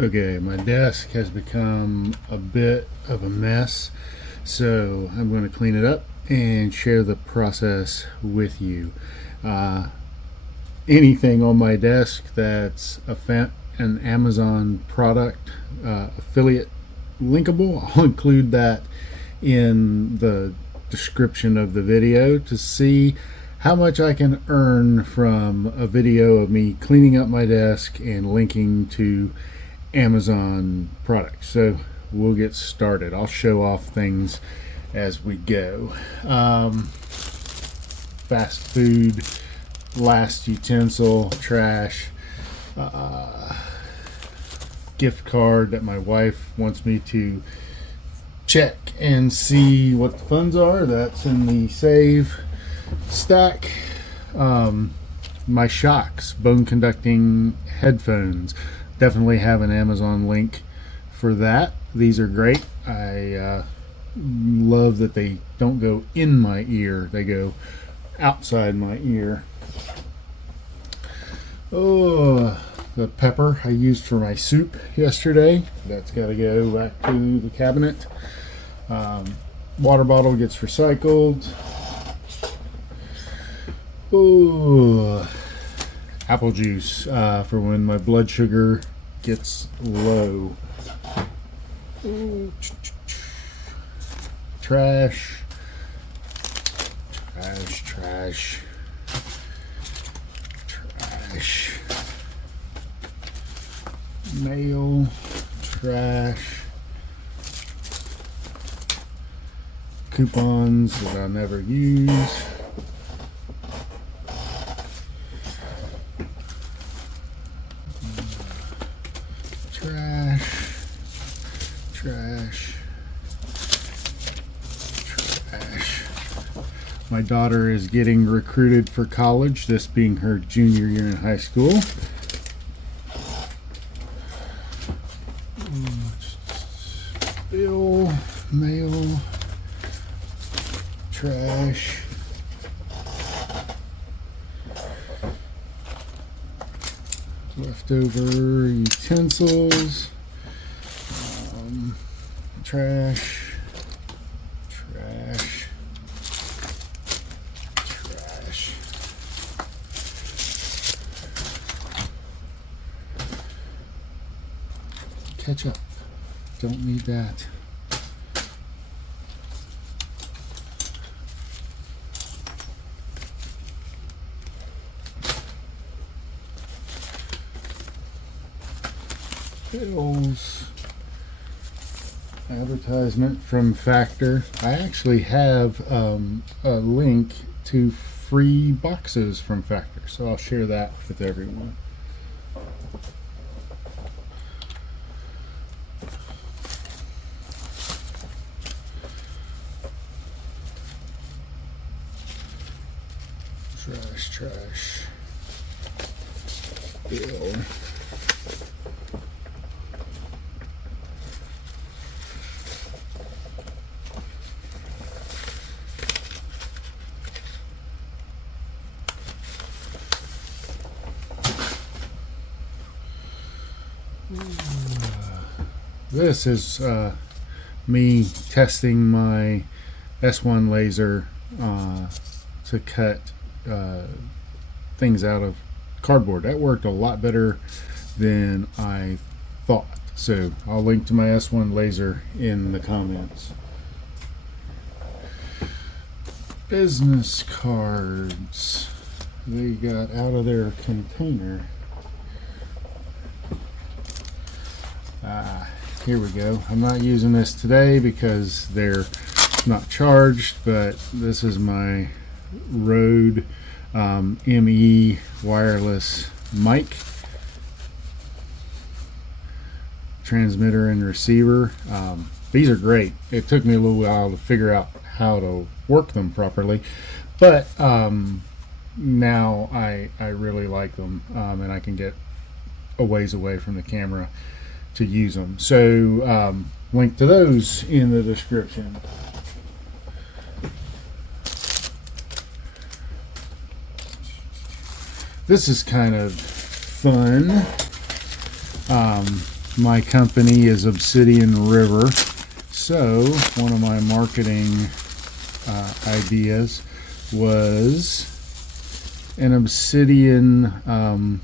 Okay, my desk has become a bit of a mess, so I'm going to clean it up and share the process with you. Uh, Anything on my desk that's an Amazon product affiliate linkable, I'll include that in the description of the video to see how much I can earn from a video of me cleaning up my desk and linking to Amazon products. So we'll get started. I'll show off things as we go. Fast food, last utensil, trash, gift card that my wife wants me to check and see what the funds are. That's in the save stack. My Shokz bone conducting headphones, definitely have an Amazon link for that. These are great. I love that they don't go in my ear, they go outside my ear. Oh, the pepper I used for my soup yesterday, that's got to go back to the cabinet. Water bottle gets recycled. Oh, apple juice for when my blood sugar gets low. Ooh. Trash, trash, trash, trash. Mail, trash. Coupons that I never use. Trash, trash, trash. My daughter is getting recruited for college, this being her junior year in high school. Bill, mail, trash. Leftover utensils, trash, trash, trash. Ketchup, don't need that. Bills, advertisement from Factor. I actually have a link to free boxes from Factor, so I'll share that with everyone. Trash, trash. Bill. This is me testing my S1 laser to cut things out of cardboard. That worked a lot better than I thought. So I'll link to my S1 laser in the comments. Business cards. They got out of their container. Here we go. I'm not using this today because they're not charged, but this is my Rode ME wireless mic, transmitter and receiver. These are great. It took me a little while to figure out how to work them properly, but now I really like them, and I can get a ways away from the camera to use them. So link to those in the description. This is kind of fun. My company is Obsidian River, so one of my marketing ideas was an Obsidian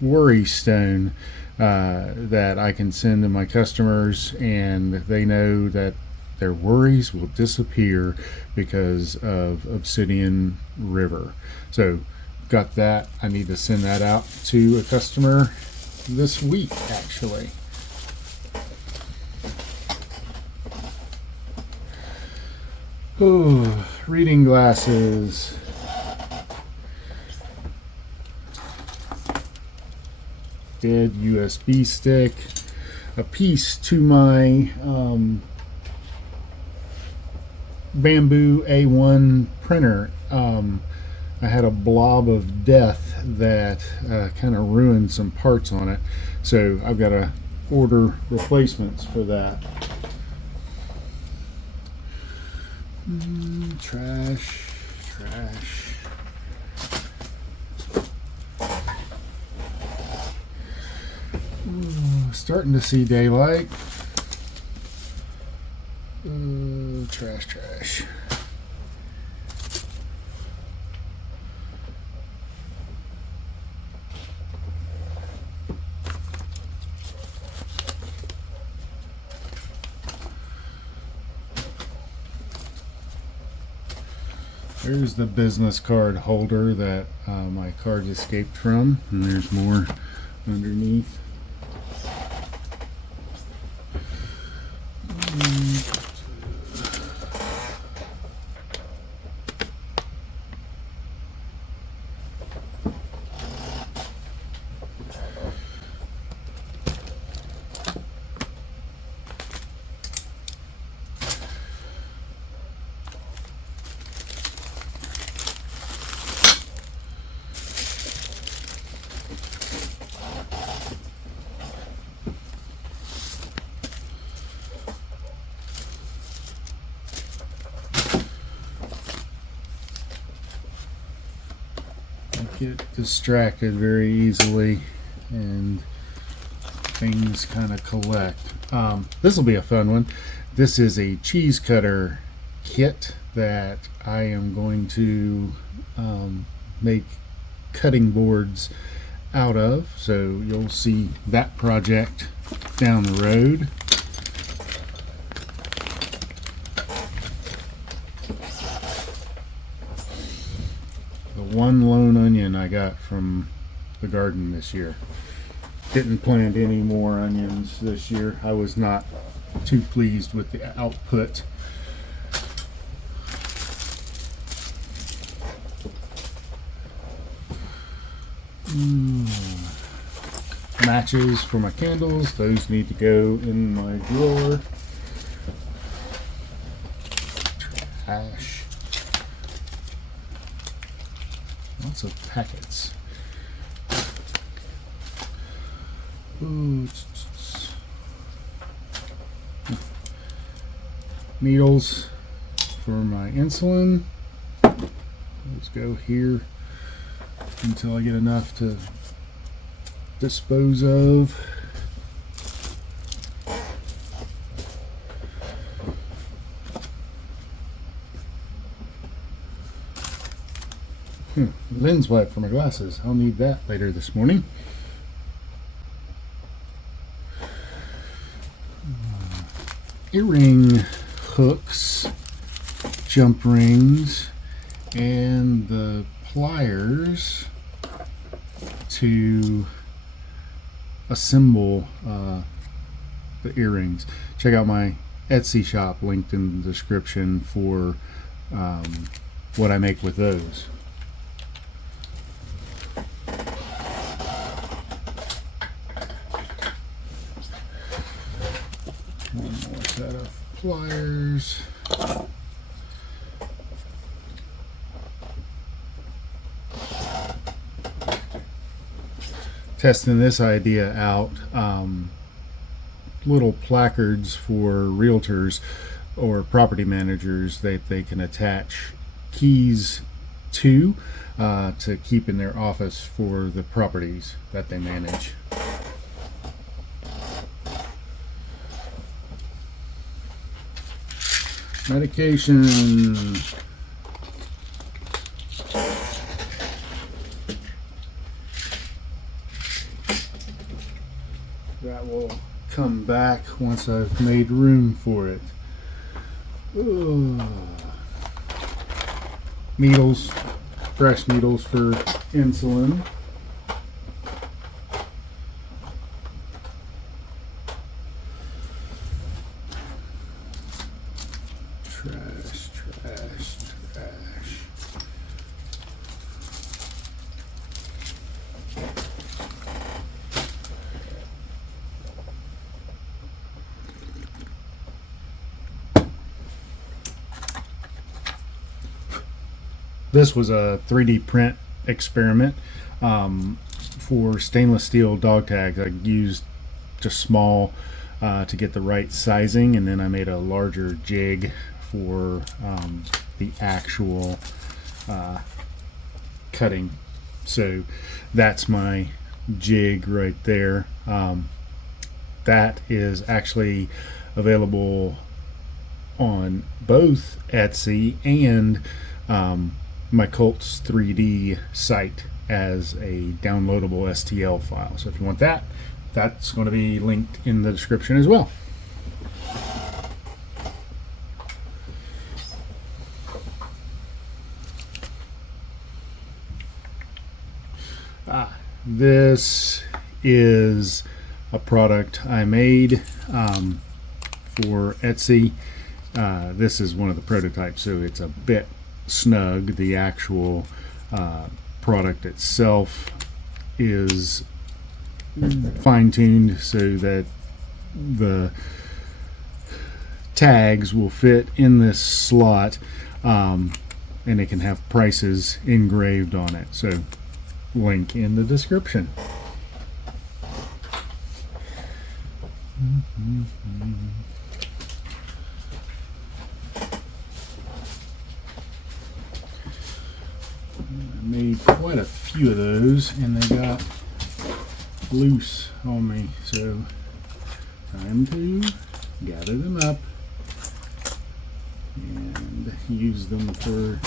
Worry Stone that I can send to my customers, and they know that their worries will disappear because of Obsidian River. So got that. I need to send that out to a customer this week, actually. Oh, reading glasses. Dead USB stick. A piece to my bamboo A1 printer. I had a blob of death that kind of ruined some parts on it, so I've got to order replacements for that. Trash. Starting to see daylight. Trash. There's the business card holder that my cards escaped from, and there's more underneath. Get distracted very easily, and things kind of collect. This will be a fun one. This is a cheese cutter kit that I am going to make cutting boards out of, so you'll see that project down the road. One lone onion I got from the garden this year. Didn't plant any more onions this year. I was not too pleased with the output. Matches for my candles. Those need to go in my drawer. Trash. Lots of packets. Ooh, needles for my insulin. Let's go here until I get enough to dispose of. Lens wipe for my glasses. I'll need that later this morning. Earring hooks, jump rings, and the pliers to assemble the earrings. Check out my Etsy shop linked in the description for what I make with those. One more set of pliers. Testing this idea out. Little placards for realtors or property managers that they can attach keys to keep in their office for the properties that they manage. medication. That will come back once I've made room for it. Ooh. Needles, fresh needles for insulin. Trash, trash, trash. This was a 3D print experiment for stainless steel dog tags. I used just small to get the right sizing, and then I made a larger jig for the actual cutting. So that's my jig right there. That is actually available on both Etsy and my Colts 3D site as a downloadable STL file. So if you want that, that's going to be linked in the description as well. This is a product I made for Etsy. This is one of the prototypes, so it's a bit snug. The actual product itself is fine-tuned so that the tags will fit in this slot, and it can have prices engraved on it. So link in the description. I made quite a few of those and they got loose on me, so time to gather them up and use them for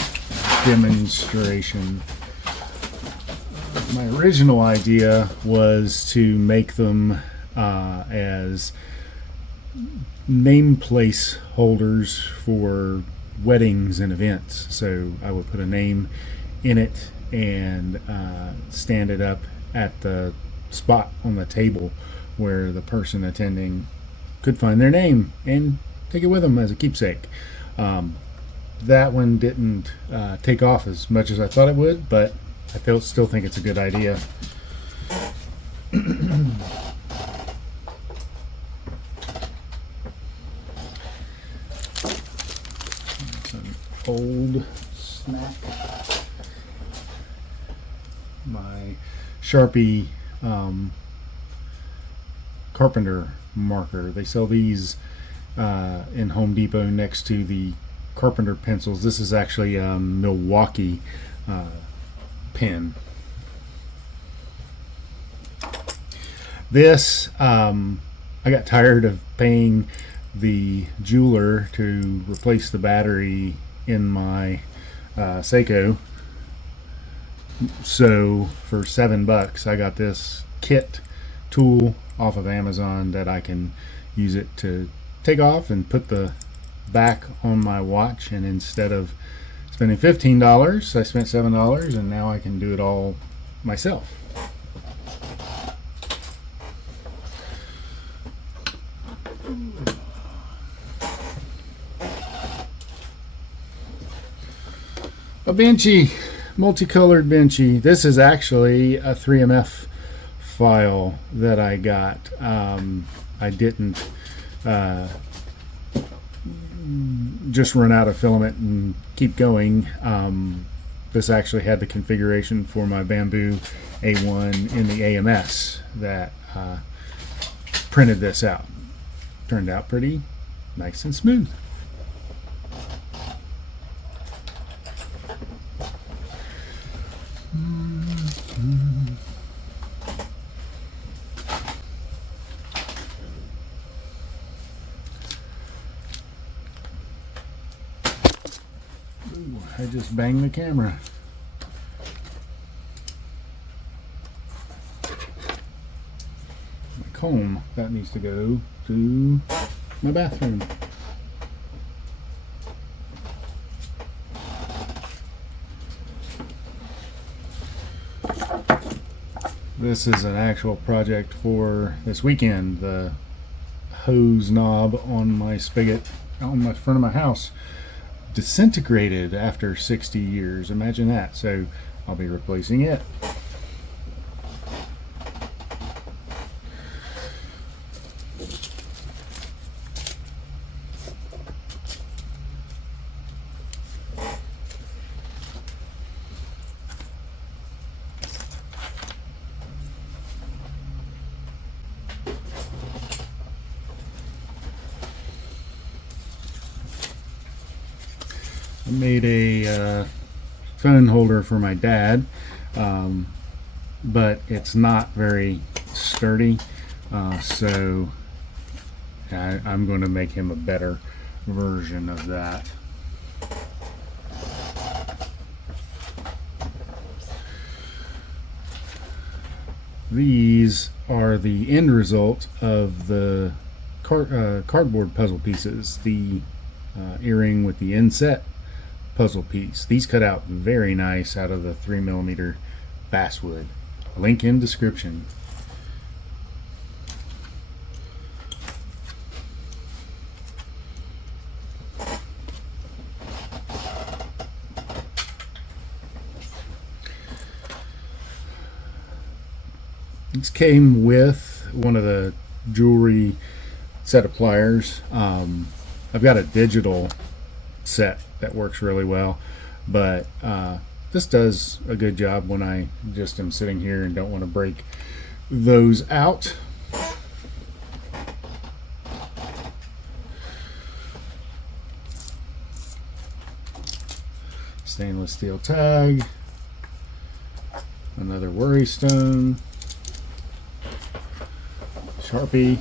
demonstration. My original idea was to make them as name place holders for weddings and events. So I would put a name in it and stand it up at the spot on the table where the person attending could find their name and take it with them as a keepsake. That one didn't take off as much as I thought it would, but I still think it's a good idea. It's an old snack. My Sharpie carpenter marker. They sell these in Home Depot next to the carpenter pencils. This is actually a Milwaukee pen. This I got tired of paying the jeweler to replace the battery in my Seiko, so for $7 I got this kit tool off of Amazon that I can use it to take off and put the back on my watch, and instead of spending $15 I spent $7, and now I can do it all myself. A benchy, multicolored benchy. This is actually a 3MF file that I got. I didn't just run out of filament and keep going. This actually had the configuration for my Bamboo A1 in the AMS that printed this out. Turned out pretty nice and smooth. I just banged the camera. My comb, that needs to go to my bathroom. This is an actual project for this weekend. The hose knob on my spigot on the front of my house disintegrated after 60 years. Imagine that. So I'll be replacing it. I made a phone holder for my dad, but it's not very sturdy, so I'm going to make him a better version of that. These are the end result of the cardboard puzzle pieces, the earring with the inset puzzle piece. These cut out very nice out of the 3mm basswood. Link in description. This came with one of the jewelry set of pliers. I've got a digital set that works really well, but this does a good job when I just am sitting here and don't want to break those out. Stainless steel tag, another Worry Stone, Sharpie,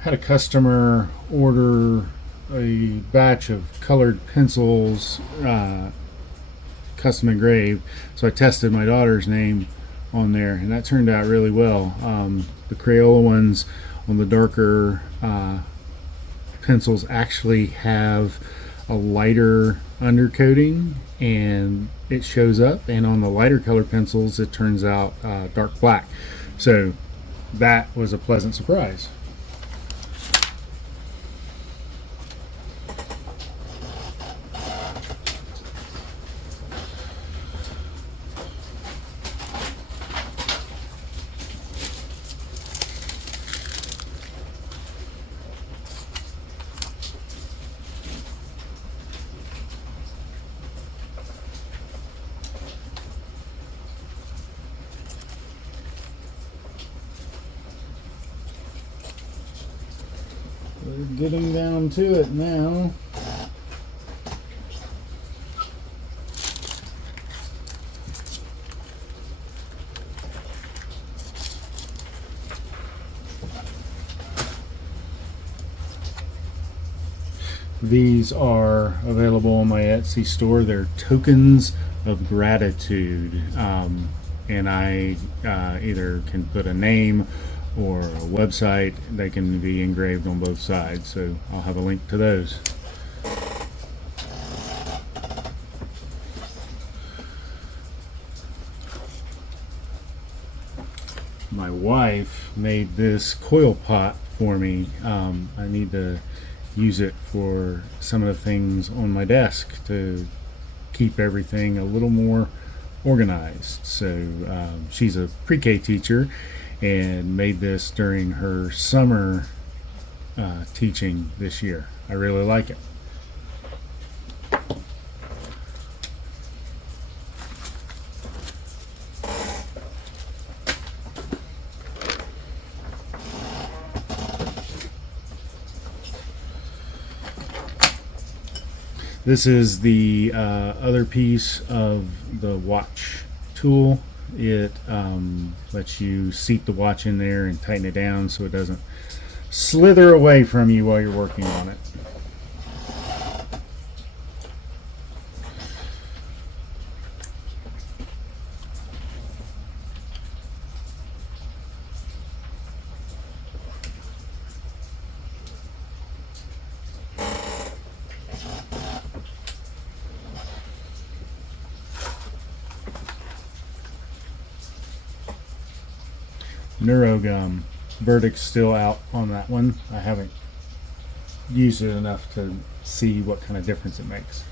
had a customer order a batch of colored pencils, custom engraved, so I tested my daughter's name on there, and that turned out really well. The Crayola ones on the darker pencils actually have a lighter undercoating, and it shows up, and on the lighter color pencils it turns out dark black. So that was a pleasant surprise. We're getting down to it now. These are available on my Etsy store. They're tokens of gratitude, and I either can put a name or a website. They can be engraved on both sides, so I'll have a link to those. wife made this coil pot for me. I need to use it for some of the things on my desk to keep everything a little more organized. So she's a pre-K teacher and made this during her summer teaching this year. I really like it. This is the other piece of the watch tool. It lets you seat the watch in there and tighten it down so it doesn't slither away from you while you're working on it. Neurogum. Verdict's still out on that one. I haven't used it enough to see what kind of difference it makes.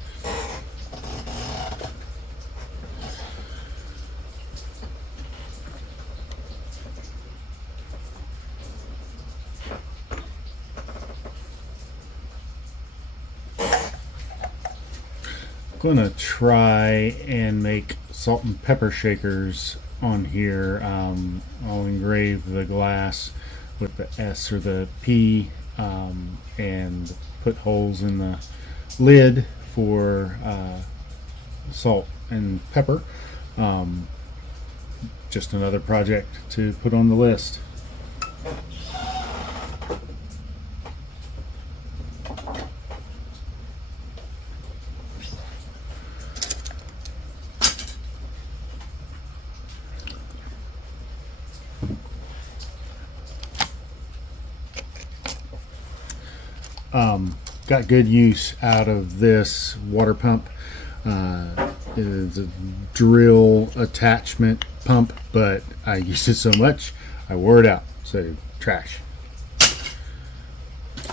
I'm going to try and make salt and pepper shakers on here. I'll engrave the glass with the S or the P and put holes in the lid for salt and pepper. Just another project to put on the list. Got good use out of this water pump. It is a drill attachment pump, but I used it so much I wore it out, so trash.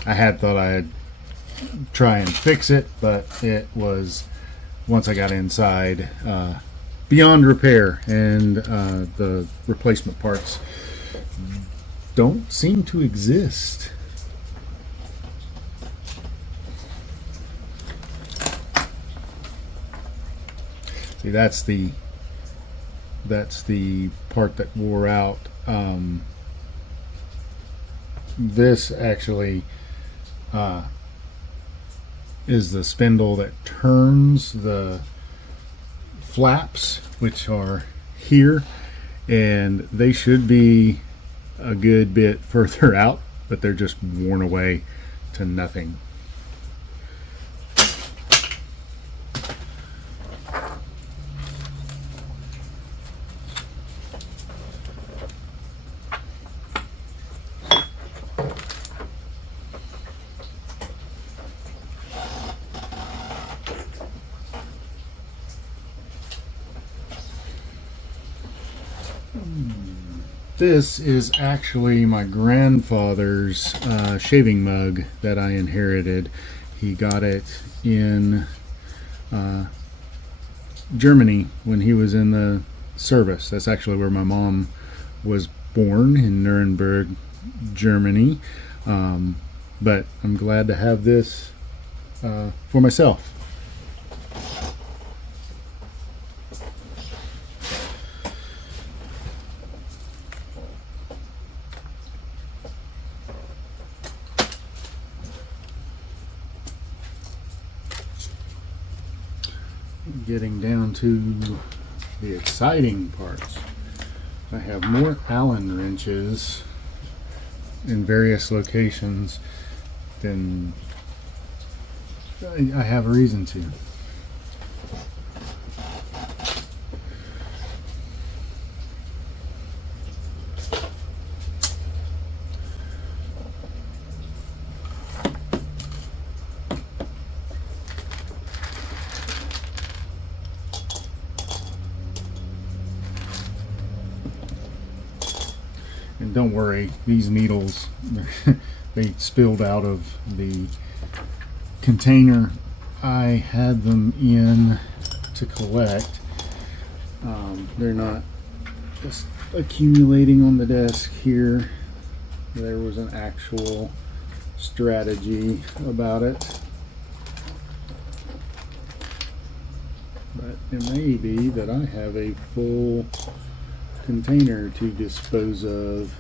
I had thought I'd try and fix it, but it was, once I got inside, beyond repair, and the replacement parts don't seem to exist. See, that's the part that wore out. This actually is the spindle that turns the flaps, which are here, and they should be a good bit further out, but they're just worn away to nothing. This is actually my grandfather's shaving mug that I inherited. He got it in Germany when he was in the service. That's actually where my mom was born, in Nuremberg, Germany. But I'm glad to have this for myself. Getting down to the exciting parts. I have more Allen wrenches in various locations than I have a reason to. don't worry, these needles, they spilled out of the container I had them in to collect. They're not just accumulating on the desk here. There was an actual strategy about it. But it may be that I have a full container to dispose of.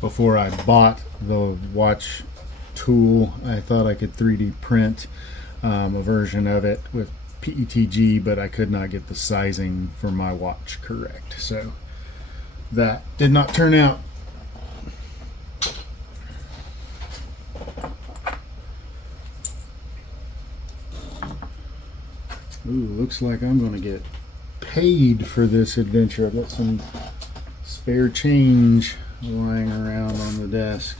Before I bought the watch tool, I thought I could 3D print a version of it with PETG, but I could not get the sizing for my watch correct. So that did not turn out. Ooh, looks like I'm going to get paid for this adventure. I've got some spare change lying around on the desk.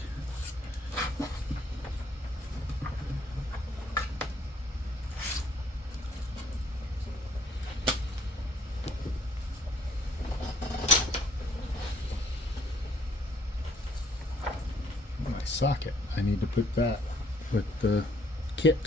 My socket, I need to put that with the kit.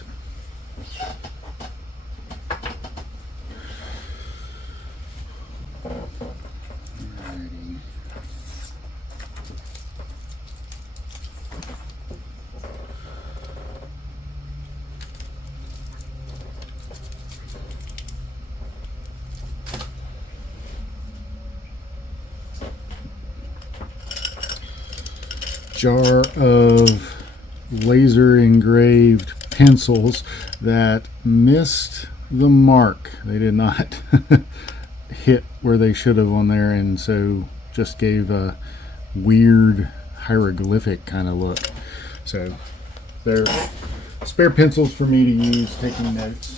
Jar of laser engraved pencils that missed the mark. They did not hit where they should have on there, and so just gave a weird hieroglyphic kind of look. So they're spare pencils for me to use taking notes.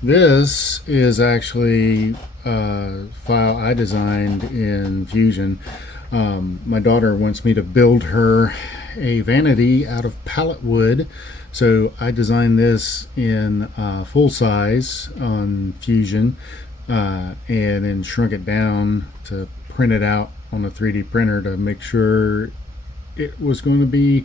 This is actually a file I designed in Fusion. My daughter wants me to build her a vanity out of pallet wood, so I designed this in full size on Fusion and then shrunk it down to print it out on a 3D printer to make sure it was going to be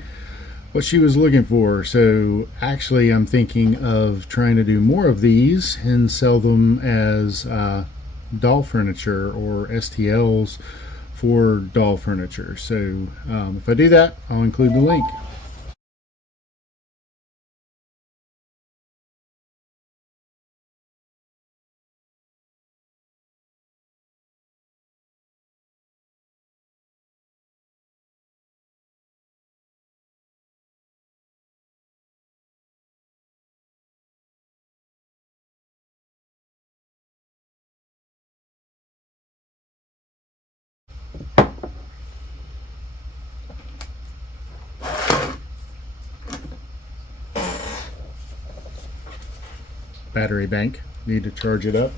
what she was looking for. So actually I'm thinking of trying to do more of these and sell them as doll furniture or STLs for doll furniture. So if I do that, I'll include the link. Battery bank, need to charge it up.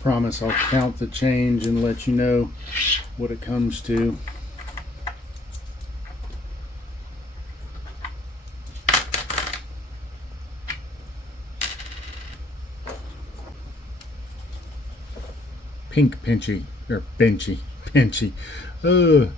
Promise I'll count the change and let you know what it comes to. Pink pinchy, or pinchy. Ugh.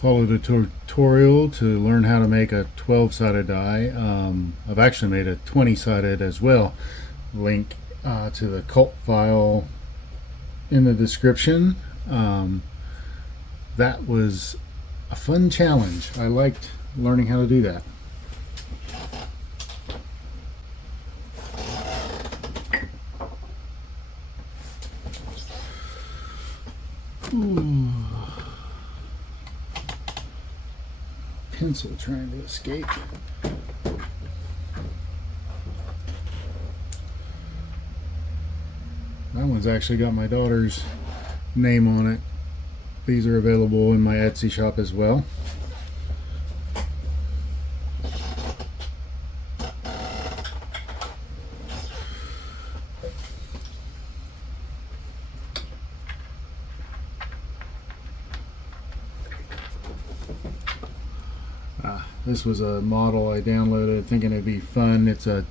Followed a tutorial to learn how to make a 12-sided die. I've actually made a 20-sided as well. Link to the cult file in the description. That was a fun challenge. I liked learning how to do that. Ooh. Pencil trying to escape. That one's actually got my daughter's name on it. These are available in my Etsy shop as well. This was a model I downloaded thinking it'd be fun. It's a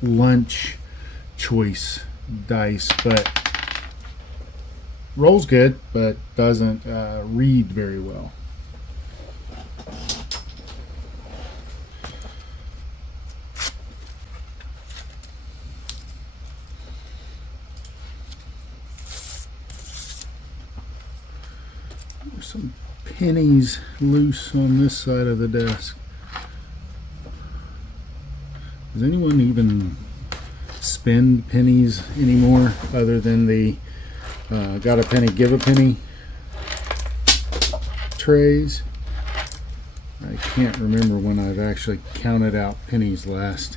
lunch choice dice, but rolls good, but doesn't read very well. There's some pennies loose on this side of the desk. Does anyone even spend pennies anymore other than the got a penny, give a penny trays? I can't remember when I've actually counted out pennies last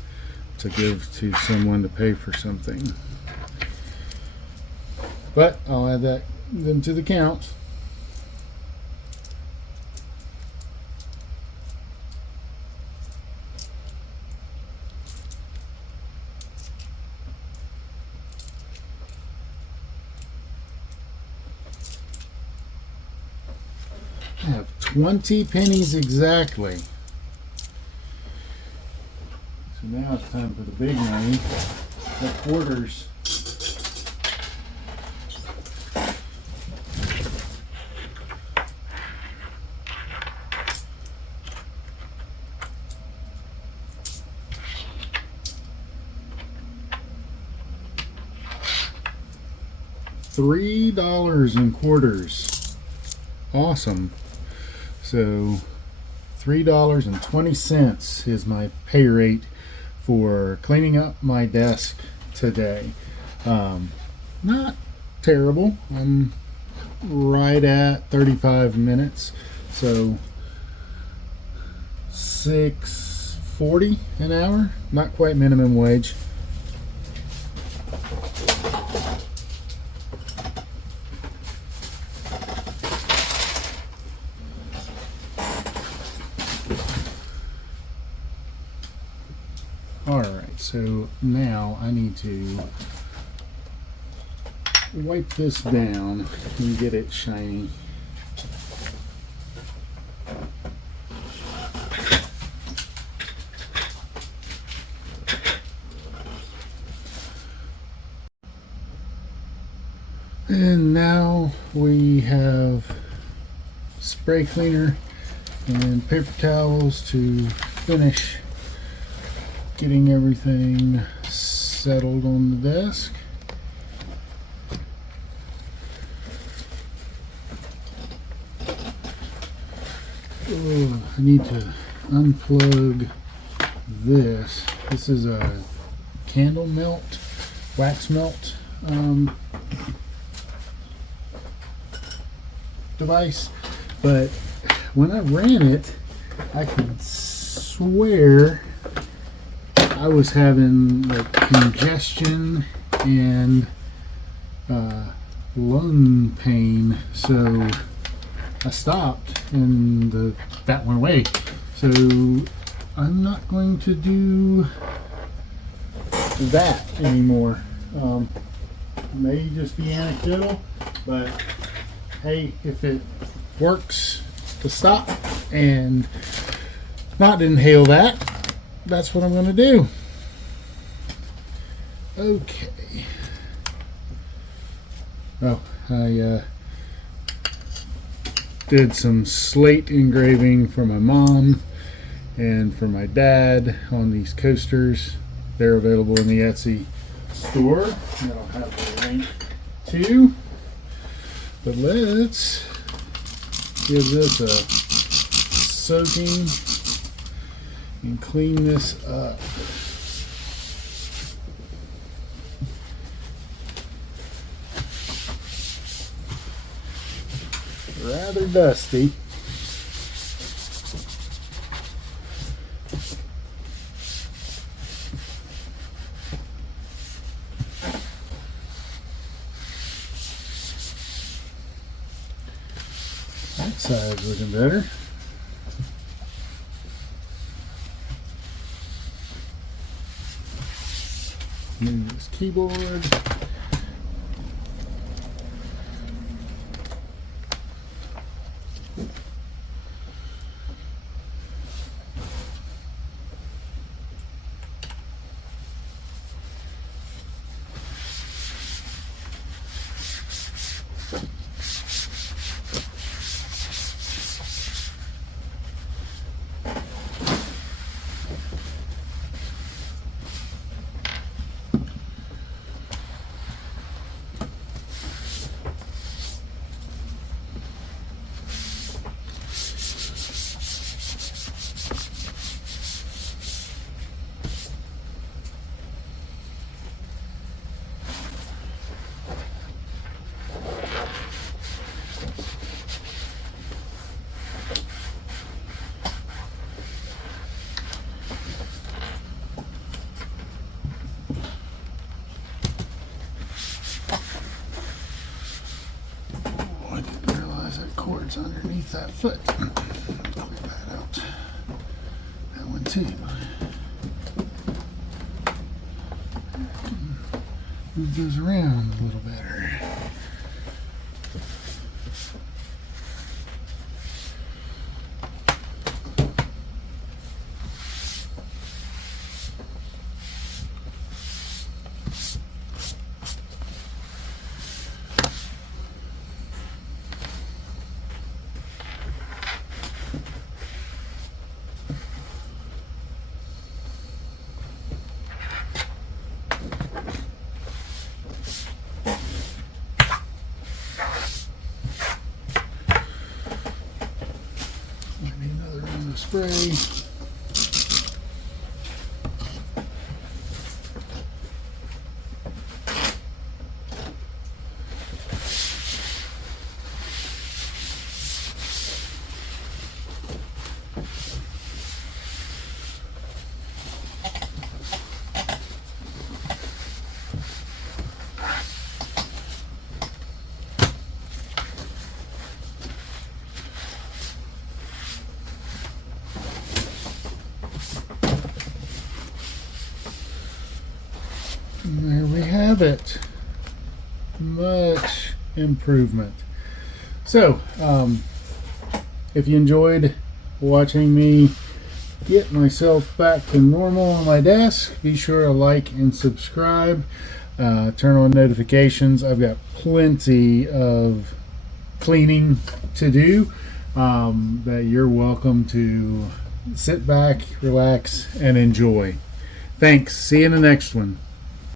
to give to someone to pay for something. But I'll add them to the count. I have 20 pennies exactly. So now it's time for the big money, the quarters. $3 in quarters. Awesome. So $3.20 is my pay rate for cleaning up my desk today. Not terrible. I'm right at 35 minutes. So $6.40 an hour. Not quite minimum wage. Alright, so now I need to wipe this down and get it shiny. And now we have spray cleaner and paper towels to finish getting everything settled on the desk. Oh, I need to unplug this. This is a candle melt, wax melt device, but when I ran it, I could swear I was having like congestion and lung pain, so I stopped and that went away. So I'm not going to do that anymore. May just be anecdotal, but hey, if it works to stop and not inhale that, that's what I'm going to do. Okay. Oh, I did some slate engraving for my mom and for my dad on these coasters. They're available in the Etsy store. I'll have the link too. But let's give this a soaking and clean this up. Rather dusty. That side's looking better. Move this keyboard. Cord's underneath that foot. Clear that out. That one too. Move those around a little better. Spray. There we have it. Much improvement. So, if you enjoyed watching me get myself back to normal on my desk, be sure to like and subscribe. Turn on notifications. I've got plenty of cleaning to do that you're welcome to sit back, relax, and enjoy. Thanks. See you in the next one.